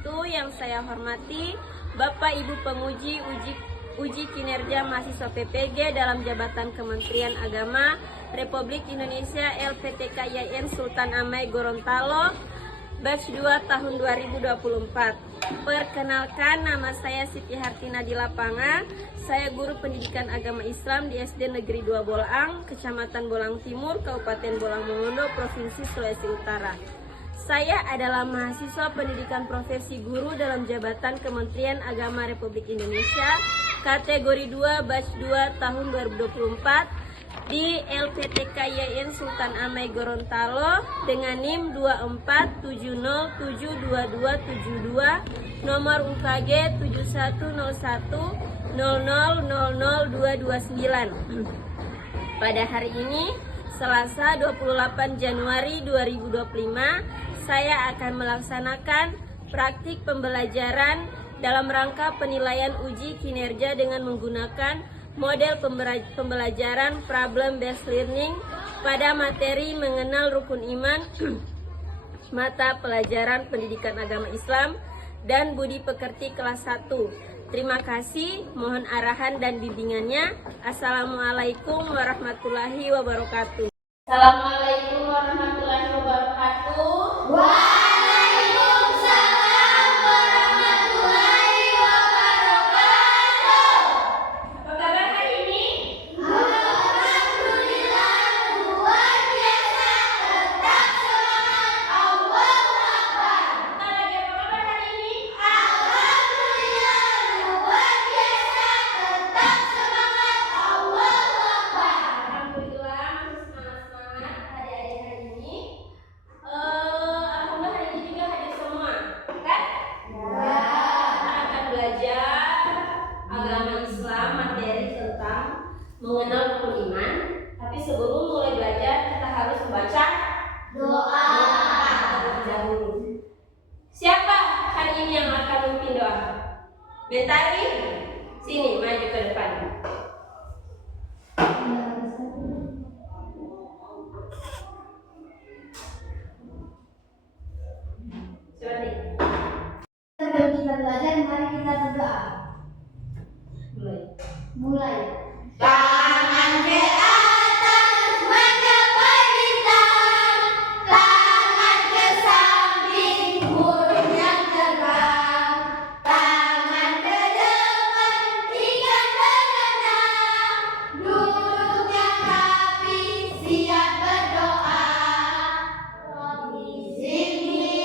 wabarakatuh. Yang saya hormati Bapak Ibu penguji uji kinerja mahasiswa PPG dalam jabatan Kementerian Agama Republik Indonesia LPTKIAIN Sultan Amai Gorontalo batch 2 tahun 2024. Perkenalkan, nama saya Siti Hartina di Lapangan. Saya guru pendidikan agama Islam di SD Negeri 2 Bolaang, Kecamatan Bolang Timur, Kabupaten Bolang Mongondo, Provinsi Sulawesi Utara. Saya adalah mahasiswa pendidikan profesi guru dalam jabatan Kementerian Agama Republik Indonesia kategori 2 batch 2 tahun 2024 di LPTKIAIN Sultan Amai Gorontalo dengan NIM 247072272, nomor UKG 7101000229. Pada hari ini, Selasa 28 Januari 2025, saya akan melaksanakan praktik pembelajaran dalam rangka penilaian uji kinerja dengan menggunakan model pembelajaran problem based learning pada materi mengenal rukun iman, mata pelajaran pendidikan agama Islam dan budi pekerti kelas 1. Terima kasih, mohon arahan dan bimbingannya. Assalamualaikum warahmatullahi wabarakatuh. Assalamualaikum warahmatullahi wabarakatuh. Waalaikumsalam warahmatullahi wabarakatuh. Apa kabar hari ini? Alhamdulillah luar biasa, tetap semangat, Allahu Akbar. Kita lagi apa kabar hari ini? Alhamdulillah luar biasa, tetap semangat, Allahu Akbar. Alhamdulillah masih semangat-semangat adik-adik hari ini. Alhamdulillah hari ini juga hadir semua, kan? Kita akan belajar agama Islam, materi tentang mengenal rukun iman. Tapi sebelum mulai belajar kita harus membaca Doa. terlebih dahulu. Siapa hari ini yang akan memimpin doa? Betari, sini maju ke depan. Seperti Sebelum kita belajar, mari kita berdoa. Mulai. Tangan ke atas mencapai bintang, tangan ke samping burung yang terbang, tangan ke depan ikan berenang, duduk yang rapi siap berdoa. Rabbi zidni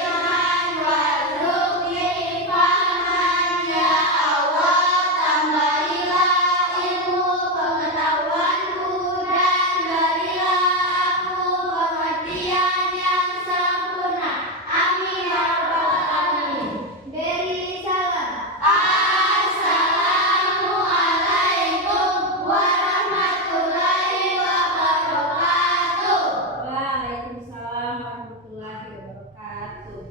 ilman warzuqni fahman, ya Allah tambahilah ilmu pengetahuanku dan berilah aku pengertian yang sempurna. Amin ya rabbal alamin. Beri salam. Assalamualaikum warahmatullahi wabarakatuh. Waalaikumsalam warahmatullahi wabarakatuh.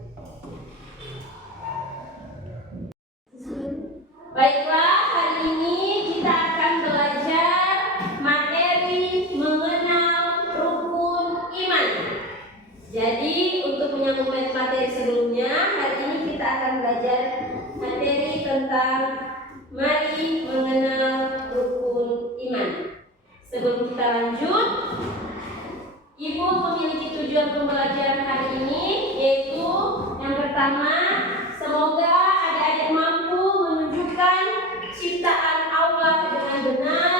Baiklah, hari ini kita akan belajar materi mengenal rukun iman. Jadi untuk menyambung materi sebelumnya, hari ini kita akan belajar materi tentang mari mengenal rukun iman. Sebelum kita lanjut, Ibu memiliki tujuan pembelajaran hari ini, yaitu yang pertama, semoga adik-adik mampu menunjukkan ciptaan Allah dengan benar,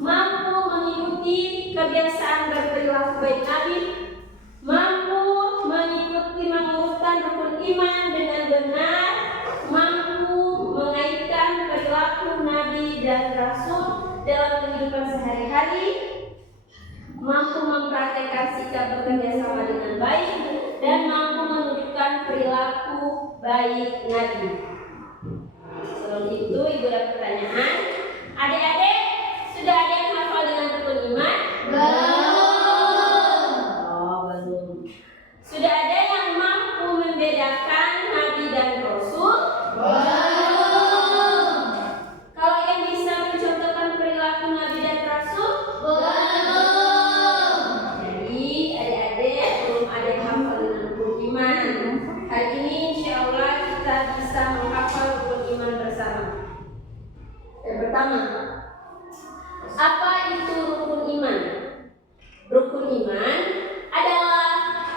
mampu mengikuti kebiasaan berperilaku baik Nabi, mampu mengikuti mengurutkan rukun iman dengan benar, mampu mengaitkan perilaku Nabi dan Rasul dalam kehidupan sehari-hari, mampu mempraktekkan sikap bekerja sama dengan baik, dan mampu menunjukkan perilaku baik Nabi. Sebelum itu, Ibu ada pertanyaan. Adik-adik, sudah ada yang hafal dengan rukun iman? Oh, belum. Sudah ada yang mampu membedakan Nabi dan Rasul? Kalau yang bisa mencontohkan perilaku Nabi dan Rasul? Jadi adik-adik belum ada yang hafal dengan rukun iman. Hari ini insya Allah pertama, apa itu rukun iman? Rukun iman adalah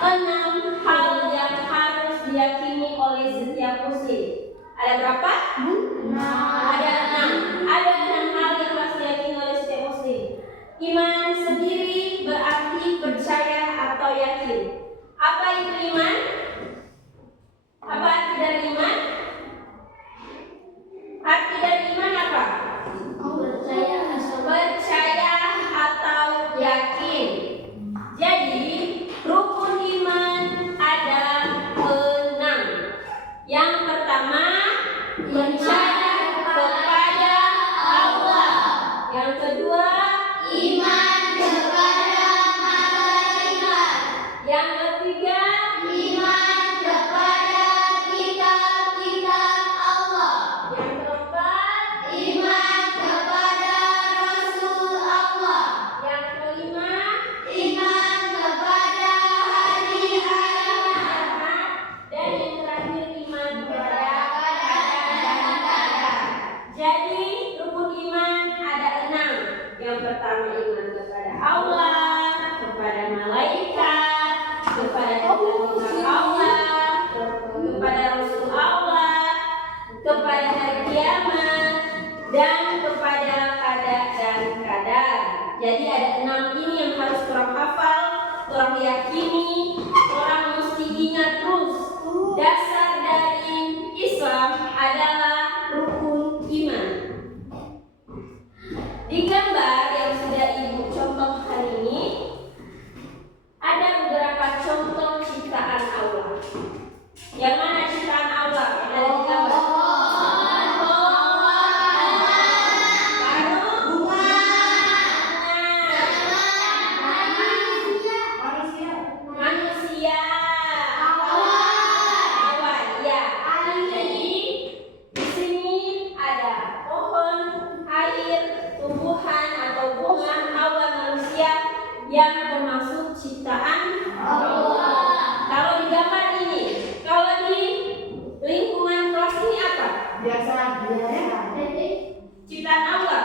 6 hal yang harus diyakini oleh setiap muslim. Ada berapa? Ada 6. Ada 6 hal yang harus diyakini oleh setiap muslim. Iman sendiri berarti percaya atau yakin. Apa itu iman? Apa arti dari iman? Arti dari iman apa? Percaya atau yakin. Jadi rukun iman ada 6. Yang pertama, percaya kepada Allah. Yang kedua, Iman kepada malaikat. yang ketiga, Iman kepada kitab-kitab Allah. yang keempat, Iman kepada Rasul Allah. yang kelima, Iman kepada hari Ahad, dan yang terakhir iman kepada kadang-kadang. Jadi rukun iman ada 6. Yang pertama iman kepada Allah, kepada malaikat, kepada kitab Allah, kepada Rasul Allah, kepada hari kiamat, dan kepada kadang-kadang. Jadi ada 6 ini yang harus orang hafal, orang yakini, orang mesti ingat terus. Dasar dari Islam adalah rukun iman. Di gambar yang sudah Ibu contohkan ini, ada beberapa contoh ciptaan Allah. Yang mana ciptaan Allah? Yang ada di gambar. Manusia. Hewan, ya. Jadi di sini ada pohon, air, tumbuhan atau bunga, awan, manusia yang termasuk ciptaan Allah. Kalau di gambar ini, kalau di lingkungan kelas ini apa? Ciptaan Allah.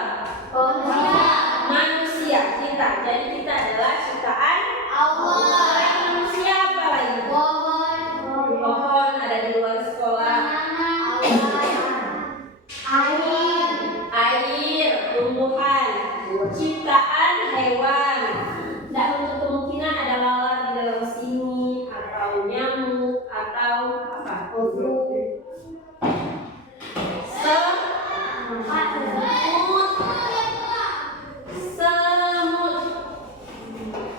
Manusia kita. Jadi kita adalah ciptaan Allah. Selain manusia apa lagi? Pohon ada di luar sekolah. Air, tumbuhan, ciptaan hewan. Tidak untuk kemungkinan ada lalat di dalam sini atau nyamuk atau apa? Semut.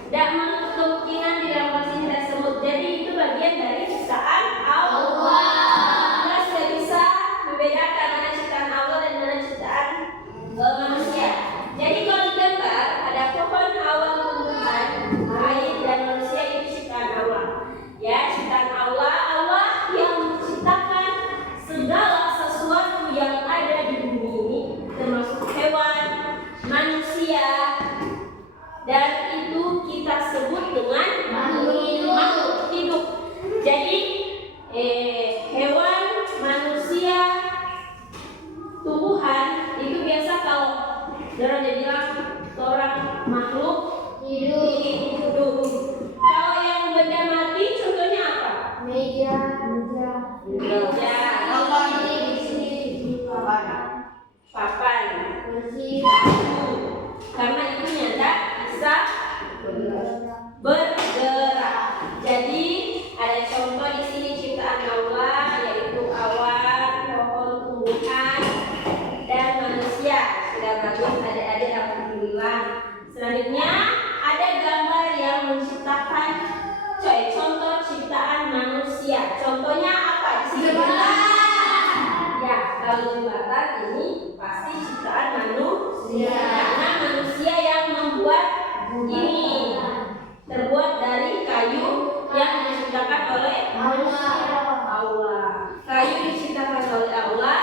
Tidak menutup kemungkinan di dalam sini ada semut. Jadi itu bagian dari ciptaan Allah. Kita sudah bisa membedakan mana ciptaan Allah dan mana ciptaan manusia. Jadi kalau di gambar ada pohon, awan, tumbuhan, air, dan manusia, itu ciptaan Allah. Ya, ciptaan Allah. Allah yang menciptakan segala sesuatu yang ada di bumi ini, termasuk hewan, manusia, dan itu kita sebut dengan makhluk hidup. Jadi hewan, manusia, tumbuhan itu biasa kalau orang bilang orang makhluk hidup. Kalau yang benda mati contohnya apa? Meja, papan, karena itu nyata bisa bergerak. Jadi ada contoh di sini ciptaan Allah, yaitu awan, pohon, tumbuhan, dan manusia. Sudah bagus adik-adik, alhamdulillah. Selanjutnya ada gambar yang menciptakan contoh ciptaan manusia. Contohnya apa di sini? Ya, kalau jembatan ini pasti ciptaan manusia. Karena manusia yang membuat ini terbuat dari kayu yang diciptakan oleh Allah. Kayu diciptakan oleh Allah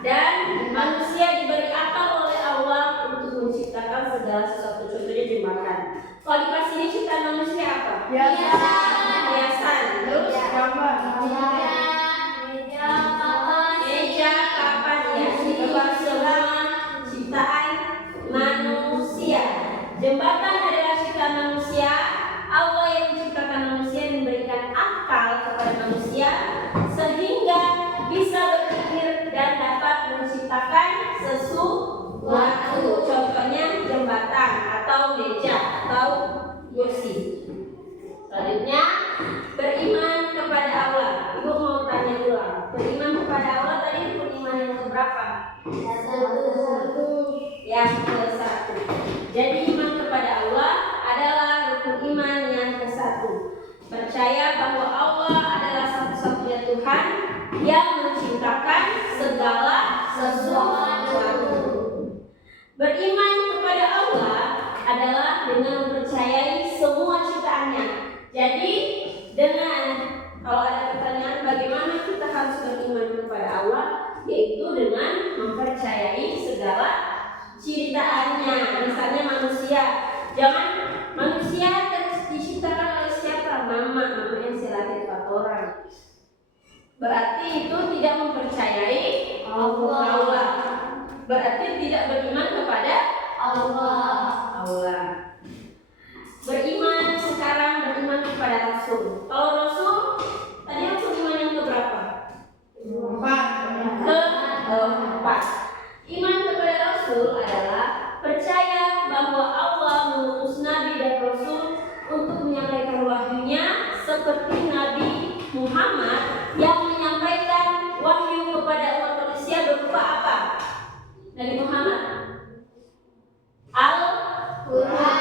dan manusia diberi akal oleh Allah untuk menciptakan segala sesuatu. Contohnya jembatan. Kalau di kelas ini ciptaan manusia apa? Hiasan. Terus meja, papan, ya. Semua ciptaan menciptakan sesuatu. Contohnya jembatan atau meja atau kursi. Selanjutnya, beriman kepada Allah. Ibu mau tanya dulu. Beriman kepada Allah tadi rukun iman yang keberapa? Yang ke-1. Jadi iman kepada Allah adalah rukun iman yang ke-1. Percaya bahwa Allah adalah satu-satunya Tuhan yang menciptakan segala sesuatu. Beriman kepada Allah adalah dengan mempercayai semua ciptaannya. Jadi kalau ada pertanyaan bagaimana kita harus beriman kepada Allah, yaitu dengan mempercayai segala ciptaannya. Misalnya manusia, jangan manusia diciptakan oleh siapa? Mama yang selahir 4 orang. Berarti itu tidak mempercayai Allah. Berarti tidak beriman kepada Allah. Beriman sekarang beriman kepada Rasul. Kalau Rasul tadi rukun iman yang keberapa? Keempat. Iman kepada Rasul adalah percaya bahwa Allah mengutus Nabi dan Rasul untuk menyampaikan wahyunya, seperti Nabi Muhammad yang menyampaikan wahyu kepada umat manusia berupa apa? Nabi Muhammad Al-Quran.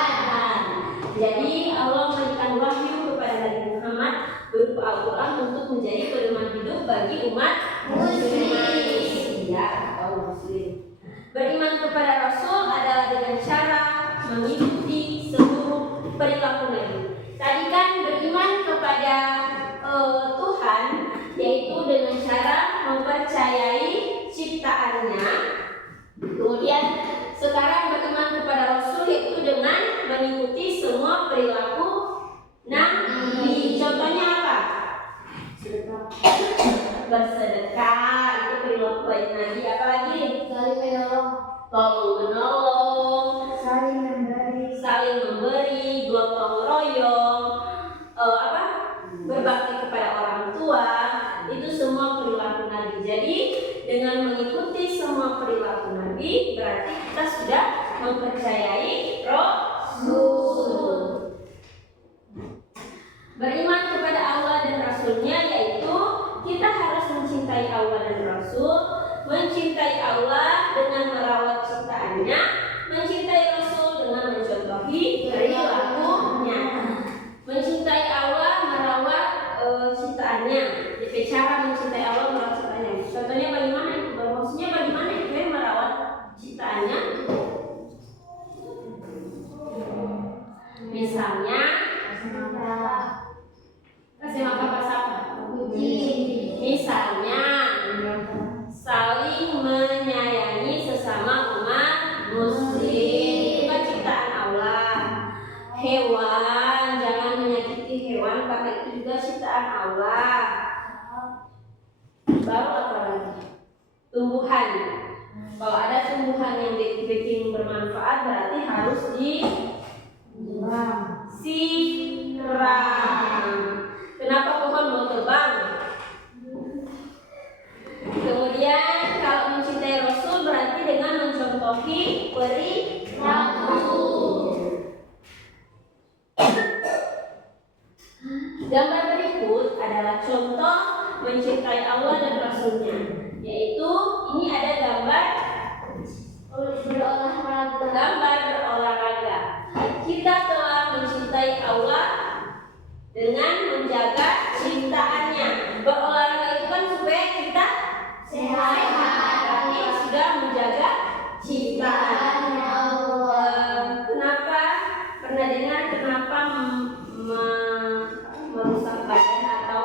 Jadi Allah memberikan wahyu kepada Nabi Muhammad berupa Al-Quran untuk menjadi pedoman hidup bagi umat muslim atau muslim. Beriman kepada Rasul adalah dengan cara mengikuti seluruh perilaku Nabi. Tadi kan beriman kepada Tuhan, yaitu dengan cara mempercayai ciptaannya. Kemudian sekarang beriman kepada Rasul yaitu dengan mengikuti semua perilaku Nabi. Contohnya apa? Bersedekah, itu perilaku baik Nabi. Apalagi? Tolong menolong, saling memberi, gotong royong, berbakti kepada orang tua. Itu semua perilaku Nabi. Jadi dengan mengikuti semua perilaku Nabi berarti kita sudah mempercayai Rasul. Beriman kepada Allah dan Rasulnya yaitu kita harus mencintai Allah dan Rasul, mencintai Allah dengan merawat ciptaannya, mencintai Rasul dengan mencontohi perilakunya. Mencintai Allah merawat ciptaannya. Jadi cara mencintai Allah merawat ciptaannya. Contohnya bagaimana itu? Maksudnya bagaimana itu merawat ciptaannya? Misalnya kasih makan pas apa? Misalnya saling menyayangi sesama umat muslim. Itu kan ciptaan Allah. Hewan, jangan menyakiti hewan karena itu juga ciptaan Allah. Baru apa lagi? Tumbuhan. Kalau ada tumbuhan yang bikin bermanfaat berarti harus disiram. Kenapa pohon mau terbang? Kemudian kalau mencintai Rasul berarti dengan mencontohi perilaku. Gambar berikut adalah contoh mencintai Allah dan Rasulnya, yaitu ini ada gambar berolahraga. Kita telah mencintai Allah dengan menjaga ciptaannya. Berolahraga itu kan supaya kita sehat. Berarti sudah menjaga ciptaannya Allah. Kenapa? Pernah dengar kenapa merusak badan atau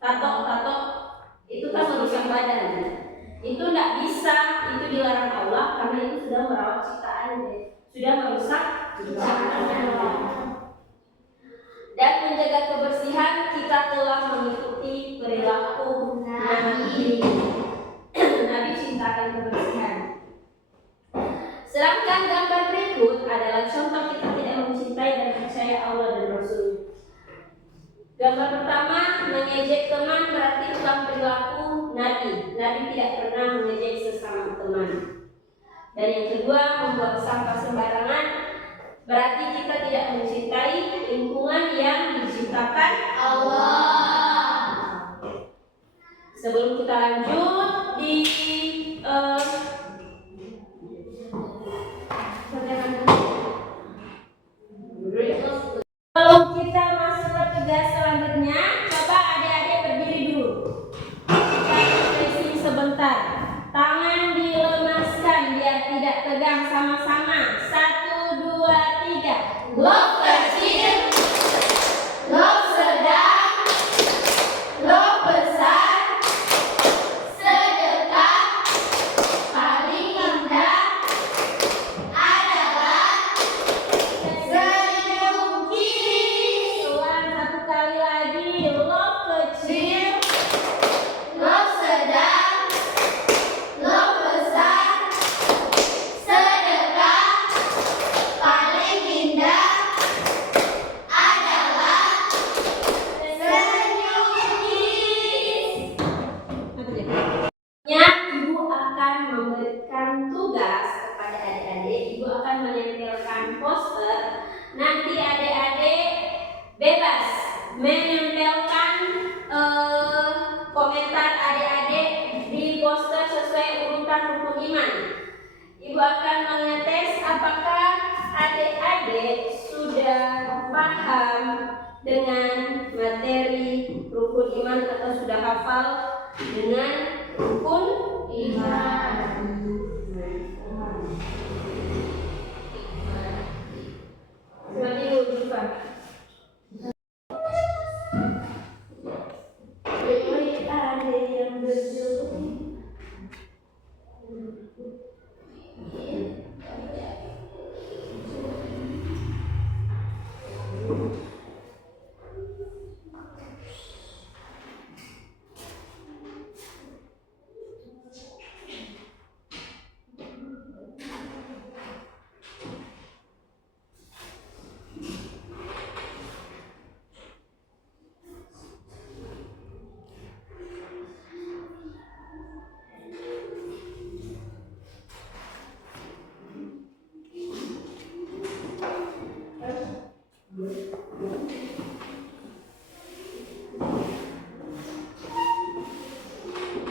tato itu kan merusak badan. Itu tidak bisa, itu dilarang Allah karena itu sudah merawat ciptaannya, sudah merusak ciptaannya. Dan menjaga kebersihan kita telah mengikuti perilaku Nabi. Nabi cintakan kebersihan. Sedangkan gambar berikut adalah contoh kita tidak mencintai dan percaya Allah dan Rasul. Gambar pertama, mengejek teman berarti tukang perilaku Nabi tidak pernah mengejek sesama teman. Dan yang kedua, membuang sampah sembarangan berarti kita tidak mencintai lingkungan yang diciptakan Allah. Sebelum kita lanjut di kalau kita masuk ke tugas selanjutnya, coba adik-adik berdiri dulu. Kita refreshing sebentar. Tangan dilemaskan biar tidak tegang, sama-sama. 1, 2, 3. Blok kecil, blok sedang, blok besar, sedekah, paling indah adalah senyum kiri. Ulang satu kali lagi. Blok kecil, blok sedang, blok besar, sedekah, paling indah adalah senyum kiri. Ibu akan memberikan tugas kepada adik-adik. Ibu akan menempelkan poster. Nanti adik-adik bebas menempelkan komentar adik-adik di poster sesuai urutan rukun iman. Ibu akan mengetes apakah adik-adik sudah paham dengan materi rukun iman atau sudah hafal dengan rukun iman. Seperti itu, Pak. Ada yang berjuang.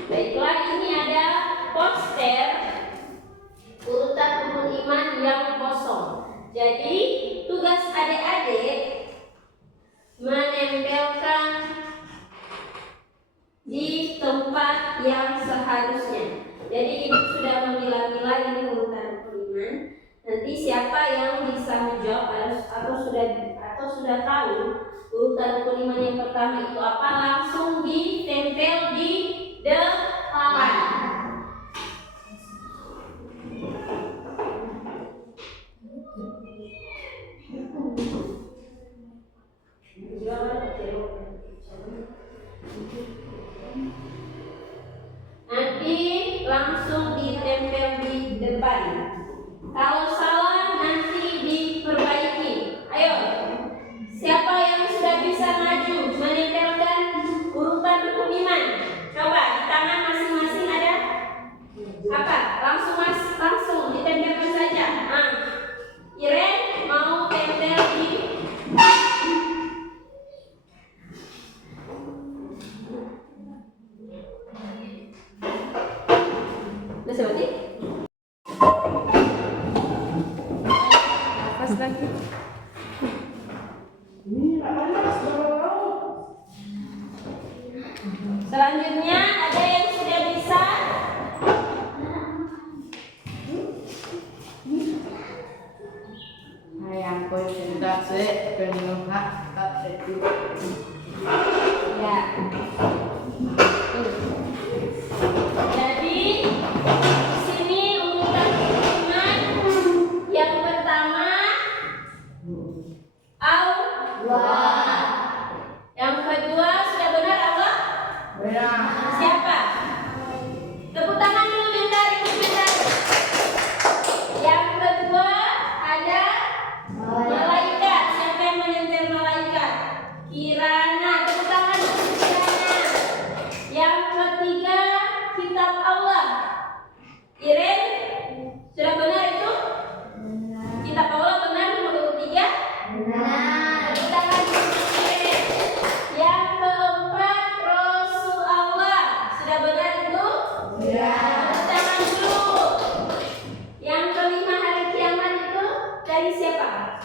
Baiklah, ini ada poster urutan rukun iman yang kosong. Jadi tugas adik-adik menempelkan di tempat yang seharusnya. Jadi ibu sudah memilah-milah ini urutan rukun iman. Nanti siapa yang bisa menjawab atau sudah tahu urutan rukun iman yang pertama itu apa, langsung ditempel di depan. Nanti langsung ditempel di depan. Kalau salah nanti diperbaiki. Ayo, siapa yang sudah bisa maju menempelkan urutan rukun iman? Coba di tangan masing-masing ada apa? Langsung ditempelkan saja. Nah, Iren mau tempel di seperti Iren, sudah benar itu? Kita Paula benar nomor 23? Benar. Tepuk tangan Iren. Yang keempat Rasul Allah, sudah benar itu? Sudah. Tepuk tangan dulu. Yang kelima hari kiamat itu dari siapa?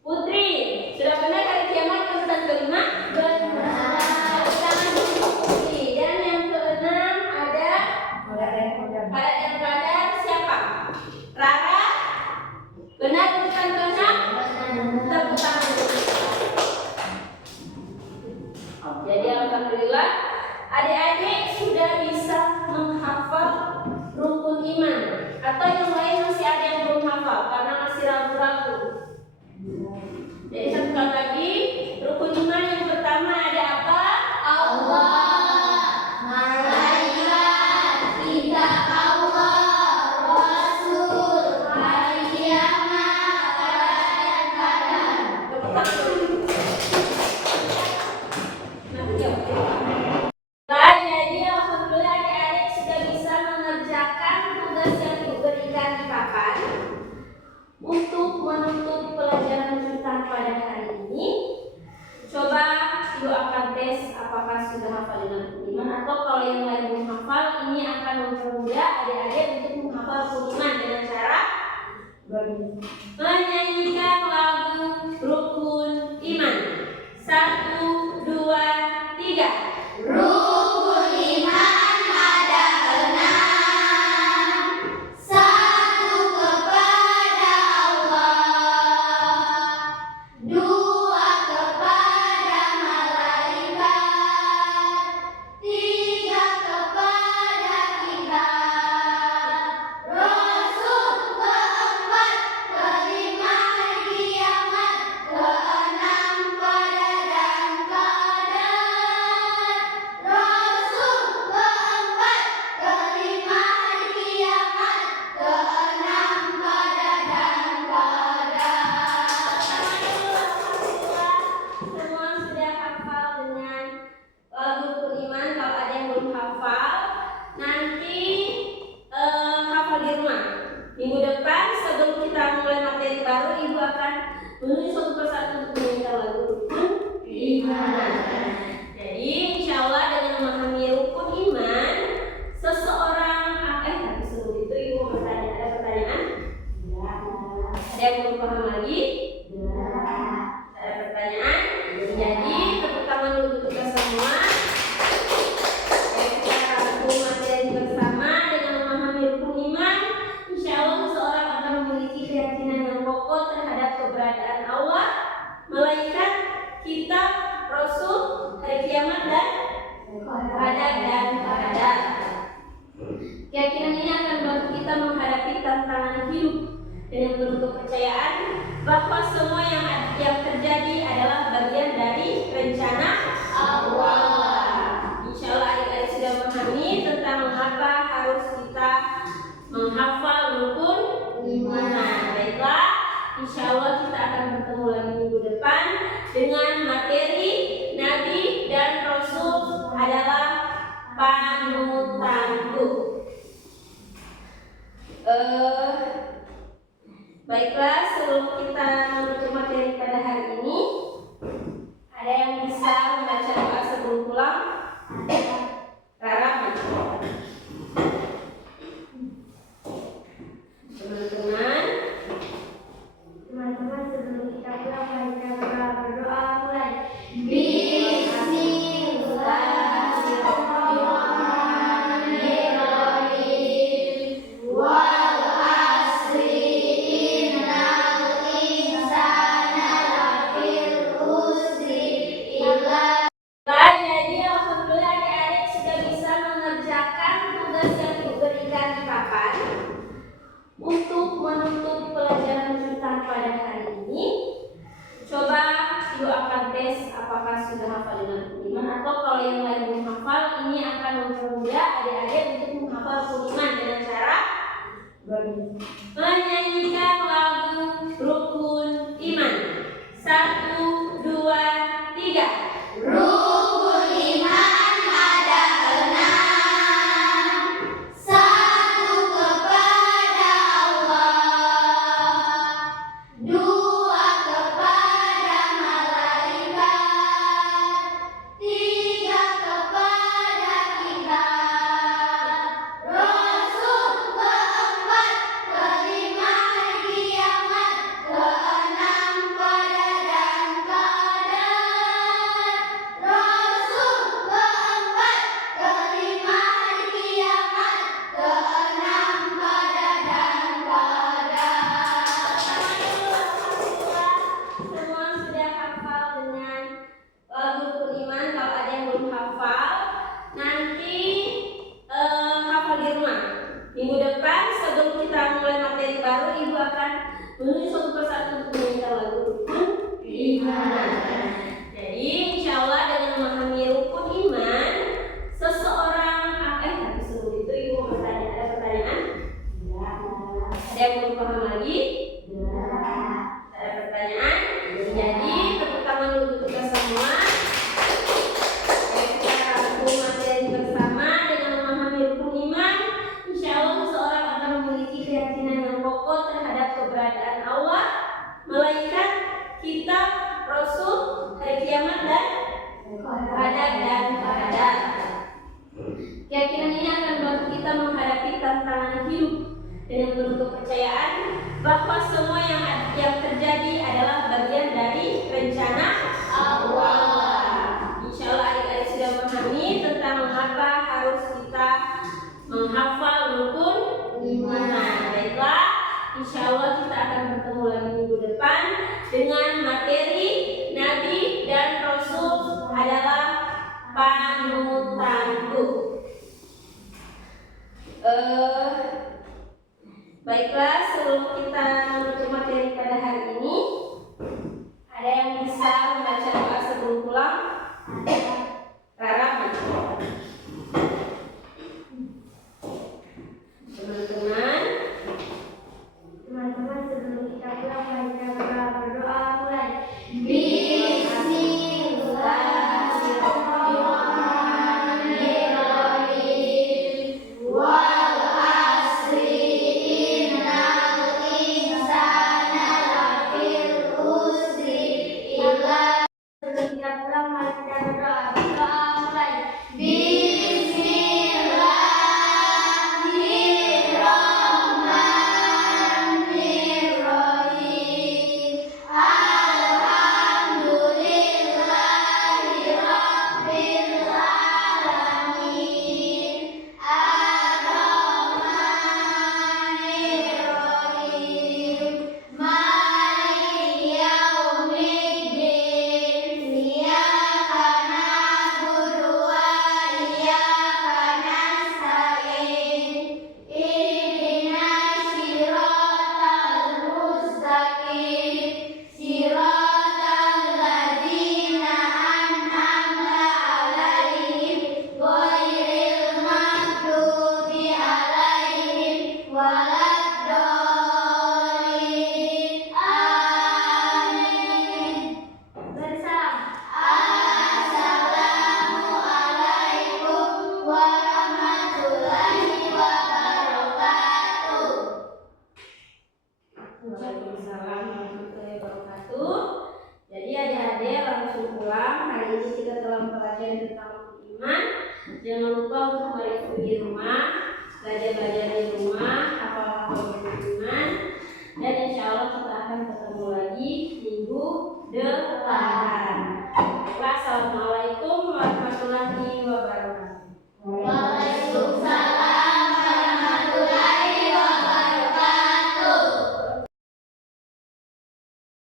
Putri, sudah benar hari kiamat urutan kelima? Benar. Tepuk tangan dulu Putri. Dan yang keenam ada Pada dan Kadar siapa? Rara, benar urutan keenam? Tepuk tangan dulu. Jadi alhamdulillah adik-adik sudah bisa menghafal rukun iman. Atau yang lain masih ada yang belum hafal karena masih ragu-ragu. Jadi satukan lagi, rukun iman yang pertama ada apa? Allah, malaikat, kitab Allah, Rasul, hari kiamat, keadaan kadang. Tepuk tangan. Nanti jawab. Baik, jadi alhamdulillah adik-adik sudah bisa mengerjakan tugas yang diberikan di papan. Untuk menutup pelajaran kita pada hari ini, coba Ibu akan tes apakah sudah hafal dengan iman, atau kalau yang lain belum hafal, ini akan mempermudah adik-adik untuk menghafal iman dengan cara menyanyikan lagu rukun iman. 1, 2, 3. Rukun iman ada 6. 1 kepada Allah, 2 kepada malaikat, 3 kepada kitab Rasul, 4 kelima hari kiamat, 6 pada dan kadar Rasul, 4 kelima hari kiamat, 6 pada dan kadar. Semua sudah hafal dengan lagu rukun iman. Kalau ada yang belum hafal, nanti hafal di rumah. Minggu depan sebelum kita mulai materi baru, Ibu akan menulis satu persatu untuk menyanyikan lagu rukun iman. Jadi insya Allah dengan memahami rukun iman, seseorang tapi sebelum itu Ibu mau bertanya, ada pertanyaan? Ada yang belum paham lagi? Ada pertanyaan? Jadi tepuk tangan dulu untuk kita semua. Kita rangkum materi bersama dengan memahami rukun iman. Insya Allah seseorang akan memiliki keyakinan yang kokoh terhadap keberadaan Allah, malaikat, kitab, Rasul, hari kiamat dan qadar dan qadar. Keyakinan ini akan membantu kita menghadapi tantangan hidup dengan penuh kepercayaan bahwa semua yang terjadi adalah bagian dari rencana Allah. Insya Allah adik-adik sudah memahami tentang mengapa harus kita menghafal rukun iman. Baiklah, insya Allah kita akan bertemu lagi minggu depan dengan materi Nabi dan Rasul adalah panutanku. Baiklah, sebelum kita menutup materi pada hari ini, ada yang bisa membaca doa sebelum pulang? Rara, teman-teman sebelum kita pulang, mari kita berdoa mulai. Bismillahirrahmanirrahim. Wal asri innal insana lafil khusri illa. Jadi alhamdulillah adik-adik sudah bisa mengerjakan tugas yang diberikan di papan. Untuk menutup pelajaran kita pada hari ini, coba Ibu akan tes apakah sudah hafal dengan iman, atau kalau yang lain belum hafal, ini akan mempermudah adik-adik untuk menghafal iman dengan cara menyanyikan lagu rukun iman. 1, 2, 3. Rukun iman ada 6. 1 menuju satu persatu untuk menyanyikan lagu rukun iman. Jadi insya Allah dengan memahami rukun iman, seseorang tapi sebelum itu ibu mau bertanya, ada pertanyaan? Ada yang belum paham lagi? Ada pertanyaan? Jadi tepuk tangan dulu untuk kita semua. Kita rangkum materi bersama dengan memahami rukun iman. Insya Allah seseorang akan memiliki keyakinan yang kokoh terhadap keberadaan Allah, malaikat, kitab, rasul, hari kiamat dan qadar. Keyakinan ini akan membantu kita menghadapi tantangan hidup dengan penuh kepercayaan bahwa semua yang terjadi adalah bagian dari rencana Allah. Insya Allah adik-adik sudah memahami tentang mengapa harus kita menghafal rukun iman. Baiklah, insya Allah kita akan bertemu lagi minggu depan dengan materi Nabi dan Rasul adalah panutanku. Baiklah, sebelum kita